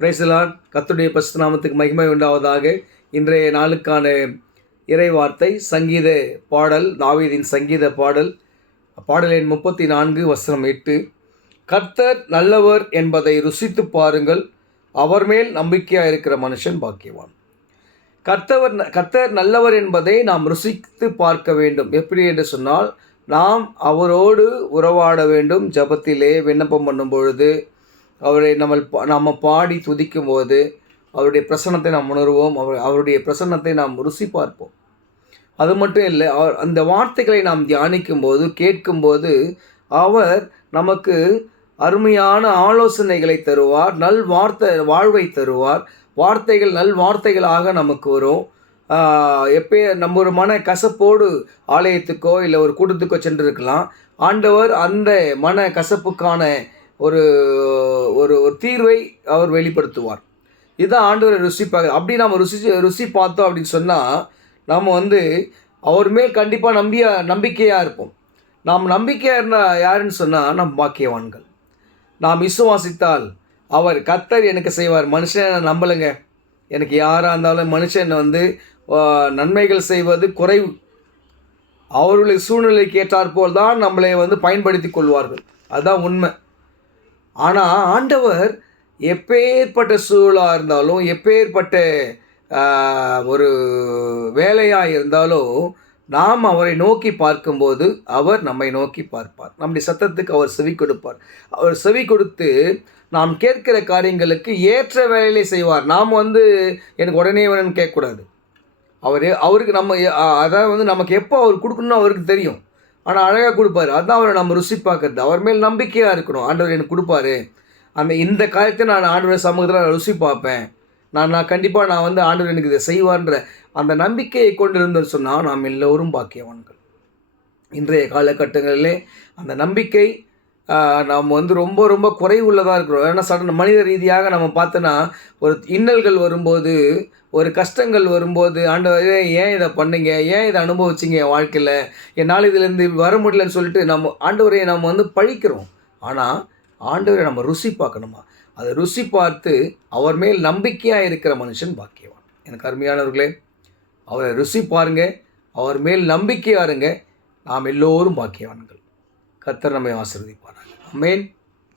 Praise the Lord. கர்த்தருடைய பரிசுத்த நாமத்துக்கு மகிமை உண்டாவதாக. இன்றைய நாளுக்கான இறை வார்த்தை சங்கீத பாடல், தாவீதின் சங்கீத பாடல், பாடல் எண் 34 வசனம் 8. கர்த்தர் நல்லவர் என்பதை ருசித்து பாருங்கள், அவர் மேல் நம்பிக்கையாக இருக்கிற மனுஷன் பாக்கியவான். கர்த்தர் நல்லவர் என்பதை நாம் ருசித்து பார்க்க வேண்டும். எப்படி என்று சொன்னால், நாம் அவரோடு உறவாட வேண்டும். ஜெபத்திலே விண்ணப்பம் பண்ணும் பொழுது, அவரை நம்ம பாடி துதிக்கும் போது அவருடைய பிரசன்னத்தை நாம் உணர்வோம். அவருடைய பிரசன்னத்தை நாம் ருசி பார்ப்போம். அது மட்டும் இல்லை, அந்த வார்த்தைகளை நாம் தியானிக்கும் போது, கேட்கும்போது அவர் நமக்கு அருமையான ஆலோசனைகளை தருவார், வாழ்வை தருவார். நல் வார்த்தைகளாக நமக்கு வரும். நம்ம ஒரு மன கசப்போடு ஆலயத்துக்கோ இல்லை ஒரு கூட்டத்துக்கோ சென்றிருக்கலாம். ஆண்டவர் அந்த மன கசப்புக்கான ஒரு ஒரு தீர்வை அவர் வெளிப்படுத்துவார். இதுதான் ஆண்டவரை ருசிப்பாக. அப்படி நாம் ருசி பார்த்தோம் அப்படின்னு சொன்னால், நாம் அவர் மேல் கண்டிப்பாக நம்பிக்கையாக இருப்போம். நாம் நம்பிக்கையாக இருந்தால் யாருன்னு சொன்னால், நம் பாக்கியவான்கள். நாம் விசுவாசித்தால் அவர் கர்த்தர் எனக்கு செய்வார். மனுஷன் நான் நம்பலைங்க. எனக்கு யாராக இருந்தாலும் மனுஷன் நன்மைகள் செய்வது குறைவு. அவர்களுடைய சூழ்நிலைக்கு ஏற்றாற்போல் தான் நம்மளை பயன்படுத்தி கொள்வார்கள். அதுதான் உண்மை. ஆனால் ஆண்டவர் எப்பேற்பட்ட சூழலாக இருந்தாலும், எப்பேற்பட்ட ஒரு வேலையாக இருந்தாலும், நாம் அவரை நோக்கி பார்க்கும்போது அவர் நம்மை நோக்கி பார்ப்பார். நம்முடைய சத்தத்துக்கு அவர் செவி கொடுப்பார். அவர் செவி கொடுத்து நாம் கேட்கிற காரியங்களுக்கு ஏற்ற வேலையை செய்வார். நாம் எனக்கு உடனே வேணும்னு கேட்கக்கூடாது. அவருக்கு நமக்கு எப்போ அவர் கொடுக்கணும்னு அவருக்கு தெரியும். ஆனால் அழகாக கொடுப்பாரு. அதுதான் அவரை நம்ம ருசி பார்க்குறது. அவர் மேல் நம்பிக்கையாக இருக்கணும். ஆண்டவர் எனக்கு கொடுப்பாரு, இந்த காரியத்தை நான் ஆண்டவர் சமூகத்தில் நான் ருசி பார்ப்பேன், நான் கண்டிப்பாக ஆண்டவர் எனக்கு இதை செய்வார்ன்ற அந்த நம்பிக்கையை கொண்டு இருந்தோன்னு சொன்னால், நாம் எல்லோரும் பாக்கியவான்கள். இன்றைய காலகட்டங்களிலே அந்த நம்பிக்கை நாம் ரொம்ப ரொம்ப குறைவுள்ளதாக இருக்கிறோம். ஏன்னா மனித ரீதியாக நம்ம பார்த்தோன்னா, ஒரு இன்னல்கள் வரும்போது, ஒரு கஷ்டங்கள் வரும்போது, ஆண்டவரே ஏன் இதை பண்ணீங்க, ஏன் இதை அனுபவிச்சிங்க என் வாழ்க்கையில், என்னால் இதிலேருந்து வர முடியலன்னு சொல்லிட்டு நம்ம ஆண்டவரை நம்ம பழிக்கிறோம். ஆனால் ஆண்டவரை நம்ம ருசி பார்க்கணுமா? அதை ருசி பார்த்து அவர் மேல் நம்பிக்கையாக இருக்கிற மனுஷன் பாக்கியவான். எனக்கு அருமையானவர்களே, அவரை ருசி பாருங்க, அவர் மேல் நம்பிக்கையாக இருங்க. நாம் எல்லோரும் பாக்கியவான்கள். கர்த்தர் நம்மை ஆசீர்வதிப்பாராக. ஆமென்.